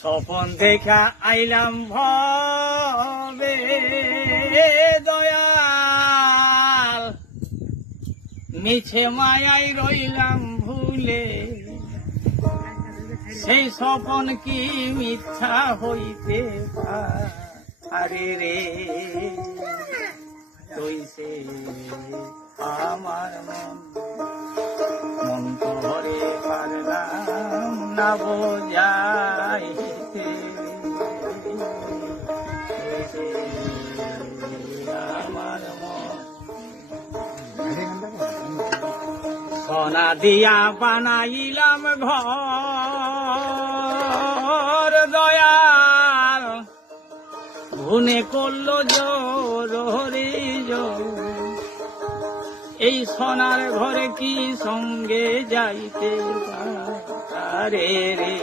স্বপন দেখা আইলাম ভবে দয়াল, মিছে মায়াই রইলাম ভুলে। সেই স্বপন কি মিথ্যা হইতে পারে রে? তৈছে আমার মন তো ধরে পারলাম না বোঝাইতে। আমার সোনা দিয়া বানাইলাম ঘর দয়াল, গুনে করলো জোরে জোর। এই সোনার ঘরে কি সঙ্গে যাইতে পারে রে?